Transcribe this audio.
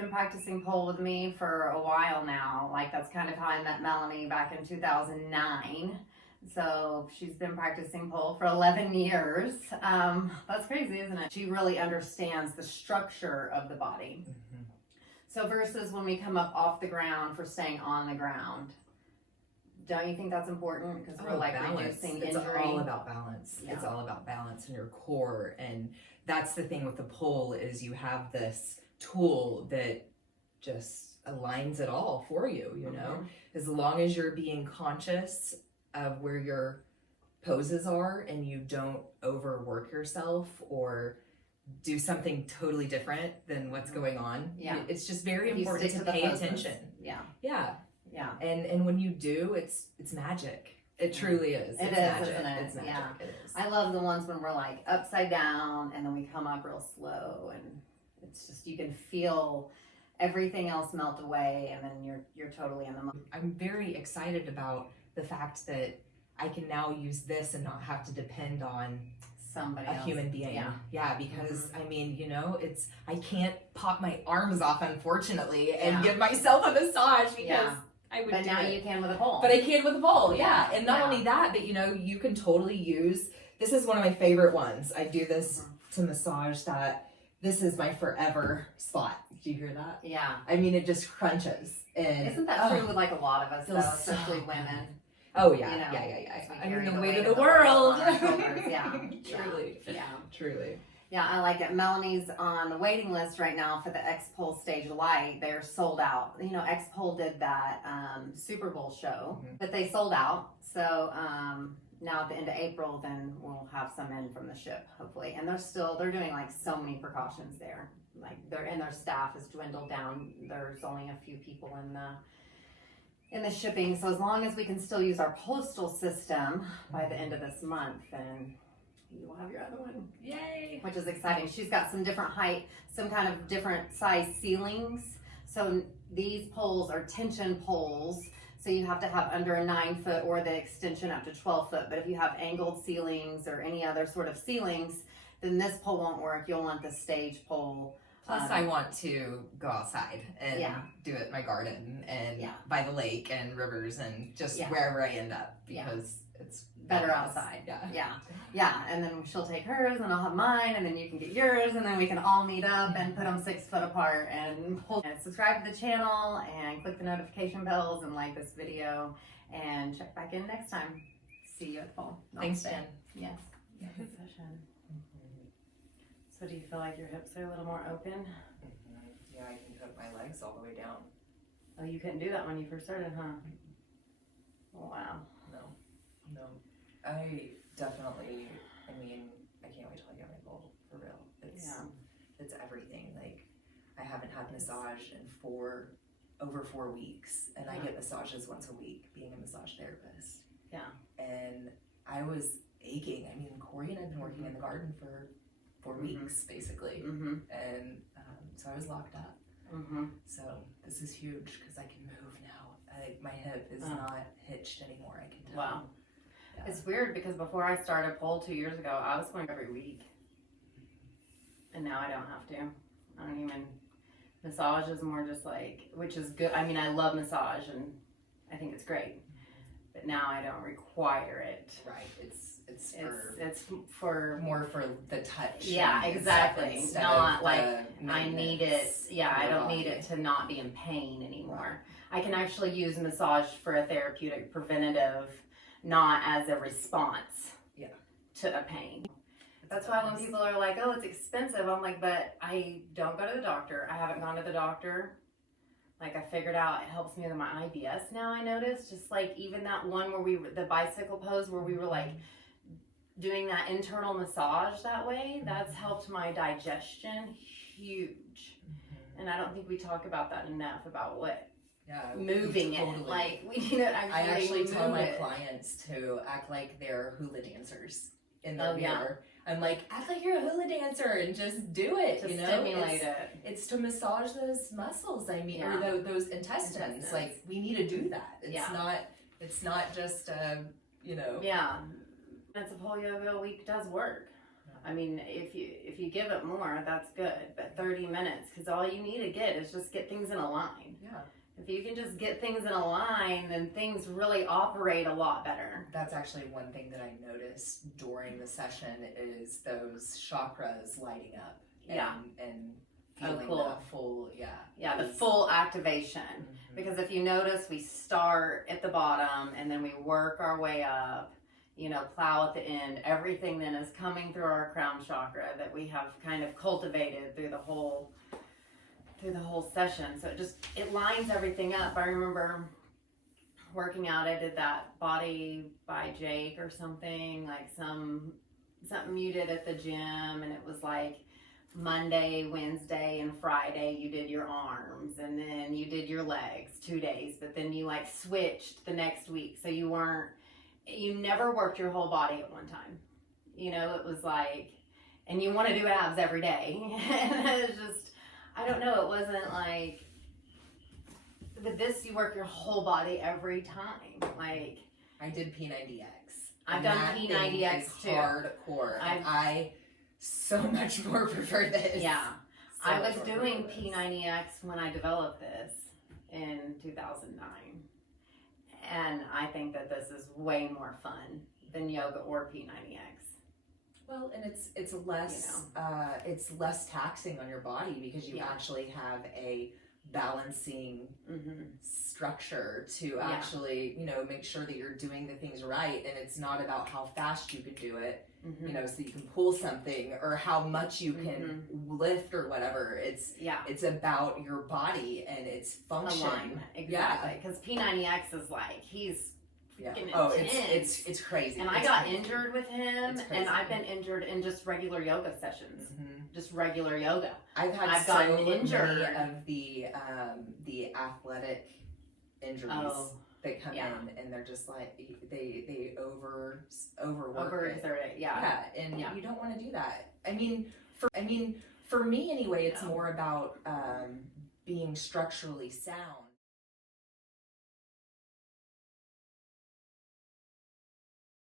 been practicing pole with me for a while now. Like, that's kind of how I met Melanie back in 2009. So she's been practicing pole for 11 years. That's crazy, isn't it? She really understands the structure of the body. Mm-hmm. So versus when we come up off the ground for staying on the ground, don't you think that's important? Because we're like reducing injury. It's all about balance. Yeah. It's all about balance in your core. And that's the thing with the pole is you have this tool that just aligns it all for you, you know? As long as you're being conscious of where your poses are and you don't overwork yourself or do something totally different than what's going on. Yeah. It's just very important to pay attention. Yeah. Yeah. Yeah. And when you do, it's magic. It truly is. It's magic. Isn't it? It's magic. Yeah. It is. I love the ones when we're like upside down and then we come up real slow and it's just, you can feel everything else melt away and then you're totally in the moment. I'm very excited about the fact that I can now use this and not have to depend on somebody else. Human being. Yeah, because I mean, you know, I can't pop my arms off, unfortunately, and give myself a massage because I would. But now you can with a pole. But I can with a pole, yeah. And not only that, but you know, you can totally use. This is one of my favorite ones. I do this to massage that. This is my forever spot. Do you hear that? Yeah. I mean, it just crunches. And isn't that true with like a lot of us, though, especially women? Oh yeah, you know, yeah. I mean, the weight of the world. Yeah, truly. Yeah, truly. Yeah, I like it. Melanie's on the waiting list right now for the X-Pole Stage Light. They're sold out. You know, X-Pole did that Super Bowl show, but they sold out. So now at the end of April, then we'll have some in from the ship, hopefully. And they're doing like so many precautions there. Like their staff has dwindled down. There's only a few people in the shipping. So as long as we can still use our postal system by the end of this month, then you will have your other one. Yay! Which is exciting. She's got some different height, some kind of different size ceilings. So these poles are tension poles. So you have to have under a 9 foot or the extension up to 12 foot. But if you have angled ceilings or any other sort of ceilings, then this pole won't work. You'll want the stage pole. Plus, I want to go outside and do it in my garden and by the lake and rivers and just wherever I end up because it's better outside. Yeah. And then she'll take hers and I'll have mine and then you can get yours and then we can all meet up and put them 6 foot apart and subscribe to the channel and click the notification bells and like this video and check back in next time. See you at the pole. Thanks, Jen. Yes. Good session. So do you feel like your hips are a little more open? Yeah, I can put my legs all the way down. Oh, you couldn't do that when you first started, huh? Oh, wow. No. I definitely, I mean, I can't wait till I get my pole, for real. It's everything. Like, I haven't had massage in over 4 weeks, and I get massages once a week, being a massage therapist. Yeah. And I was aching. I mean, Corey and I have been working in the garden for 4 weeks, basically. And so I was locked up. So this is huge because I can move now. My hip is not hitched anymore. I can tell. Wow. Yeah. It's weird because before I started pole 2 years ago, I was going every week. And now I don't have to. I don't even, massage is more just like, which is good. I mean, I love massage and I think it's great. But now I don't require it. Right. It's for more for the touch. Yeah, exactly. Not like I need it. Yeah, I don't need it to not be in pain anymore. I can actually use massage for a therapeutic preventative, not as a response to a pain. That's why when people are like, oh, it's expensive, I'm like, but I don't go to the doctor. I haven't gone to the doctor. Like I figured out it helps me with my IBS now, I noticed. Just like even that one where the bicycle pose where we were like doing that internal massage that way, that's helped my digestion huge. And I don't think we talk about that enough about what moving it. Like we need to actually I actually tell my clients to act like they're hula dancers in their mirror. I'm like, act like you're a hula dancer and just do it. Just stimulate it. It's to massage those muscles. I mean, or those intestines. Like we need to do that. It's not just you know. Yeah. It's a pole yoga week does work. I mean, if you give it more, that's good. But 30 minutes, because all you need to get is just get things in a line. Yeah. If you can just get things in a line, then things really operate a lot better. That's actually one thing that I noticed during the session is those chakras lighting up. And feeling the full, the full activation. Mm-hmm. Because if you notice, we start at the bottom and then we work our way up, plow at the end. Everything then is coming through our crown chakra that we have kind of cultivated through the whole session. So it lines everything up. I remember working out, I did that Body by Jake or something, like something you did at the gym, and it was like Monday, Wednesday, and Friday you did your arms, and then you did your legs 2 days, but then you like switched the next week. So you never worked your whole body at one time. It was like, and you want to do abs every day. And it was just, I don't know, it wasn't like, but this, you work your whole body every time. Like, I did P90X. I've done P90X too. Hardcore. I so much more prefer this. Yeah. So I was doing P90X when I developed this in 2009. And I think that this is way more fun than yoga or P90X. Well, and it's less taxing on your body because you actually have a balancing structure to actually, make sure that you're doing the things right, and it's not about how fast you can do it, so you can pull something or how much you can lift or whatever. It's about your body and its function. Exactly. Because P90X is like, he's freaking intense. It's crazy. And I got injured with him, and I've been injured in just regular yoga sessions. Just regular yoga. I've gotten injured of the athletic injuries that come in, and they're just like they overwork it. And you don't want to do that. I mean, for me anyway, it's more about being structurally sound.